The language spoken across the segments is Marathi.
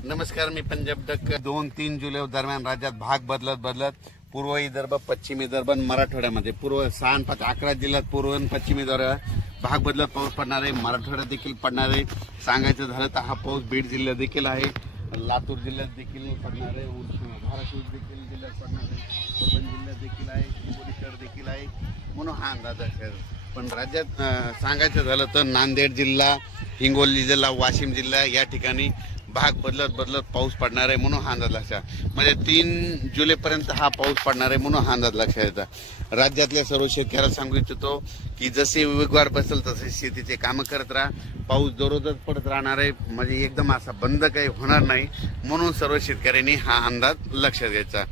नमस्कार, मी पंजाब डक. 2-3 जुलै दरम्यान राज्यात भाग बदलत पूर्व विदर्भ, पश्चिम विदर्भ, मराठवाड्यामध्ये पूर्व 6-11 जिल्ह्यात पूर्व आणि पश्चिम विदर्भ भाग बदलत पाऊस पडणार आहे. मराठवाड्यात देखील पडणार आहे. सांगायचं झालं तर हा पाऊस बीड जिल्ह्यात देखील आहे, लातूर जिल्ह्यात देखील पडणार आहे, धाराशिव देखील जिल्ह्यात पडणार आहे, परभणी जिल्ह्यात देखील आहे, हिंगोली देखील आहे. म्हणून हा अंदाज आहे. पण राज्यात सांगायचं झालं तर नांदेड जिल्हा, हिंगोली जिल्हा, वाशिम जिल्हा या ठिकाणी भाग बदलत पाऊस पडणार आहे. म्हणून हा अंदाज लक्षात, म्हणजे 3 जुलैपर्यंत हा पाऊस पडणार आहे. म्हणून हा अंदाज लक्षात येतात. राज्यातल्या सर्व शेतकऱ्याला सांगू इच्छितो की जसे वेगवार बसेल तसे शेतीचे कामं करत राहा. पाऊस दररोजच पडत राहणार आहे, म्हणजे एकदम असा बंद काही होणार नाही. म्हणून सर्व शेतकऱ्यांनी हा अंदाज लक्षात घ्यायचा.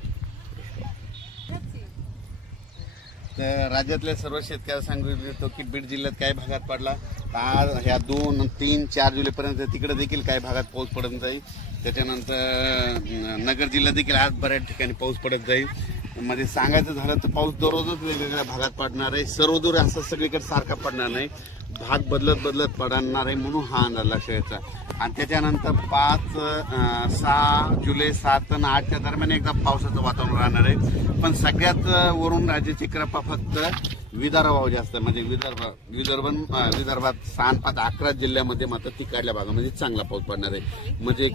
तर राज्यातल्या सर्व शेतकऱ्याला सांगू इच्छितो की बीड जिल्ह्यात काही भागात पडला, आज ह्या 2, 3, 4 जुलैपर्यंत तिकडे देखील काही भागात पाऊस पडत जाईल. त्याच्यानंतर नगर जिल्ह्यात देखील आज बऱ्याच ठिकाणी पाऊस पडत जाईल. म्हणजे सांगायचं झालं तर पाऊस दररोजच वेगवेगळ्या भागात पडणार आहे. सर्व दूर असं सगळीकडे सारखा पडणार नाही, भाग बदलत पडणार आहे. म्हणून हा अंदाज लक्षात घ्यायचा. आणि त्याच्यानंतर 5, 6 जुलै 7 आणि 8च्या दरम्यान एकदा पावसाचं वातावरण राहणार आहे. पण सगळ्यात वरून राज्याची कृपा फक्त विदर्भावर जास्त, म्हणजे विदर्भात 6-11 जिल्ह्यामध्ये मात्र तिकडल्या भागामध्ये चांगला पाऊस पडणार आहे. म्हणजे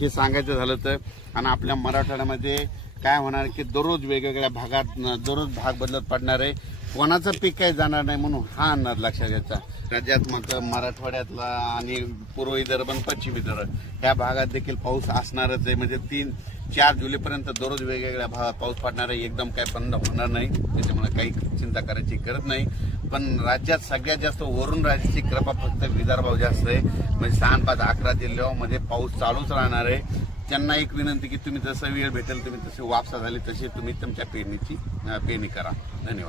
हे सांगायचं झालं तर. आणि आपल्या मराठवाड्यामध्ये काय होणार की दररोज वेगवेगळ्या भागात दररोज भाग बदलत पडणार आहे. कोणाचं पीक काही जाणार नाही. म्हणून हा अंदाज लक्षात घ्यायचा. राज्यात मात्र मराठवाड्यातला आणि पूर्व विदर्भ आणि पश्चिम विदर्भ या भागात देखील पाऊस असणारच आहे. म्हणजे 3-4 जुलैपर्यंत दररोज वेगवेगळ्या भागात पाऊस पडणार आहे. एकदम काही बंद होणार नाही, त्याच्यामुळे काही चिंता करायची गरज नाही. पण राज्यात सगळ्यात जास्त वरून राज्याची कृपा फक्त विदर्भावर जास्त आहे. म्हणजे 6-11 जिल्ह्यामध्ये पाऊस चालूच राहणार आहे. त्यांना एक विनंती की तुम्ही जसं वेळ भेटेल तुम्ही तसे वापसा झाली तशी तुम्ही तुमच्या पेरणी करा. धन्यवाद.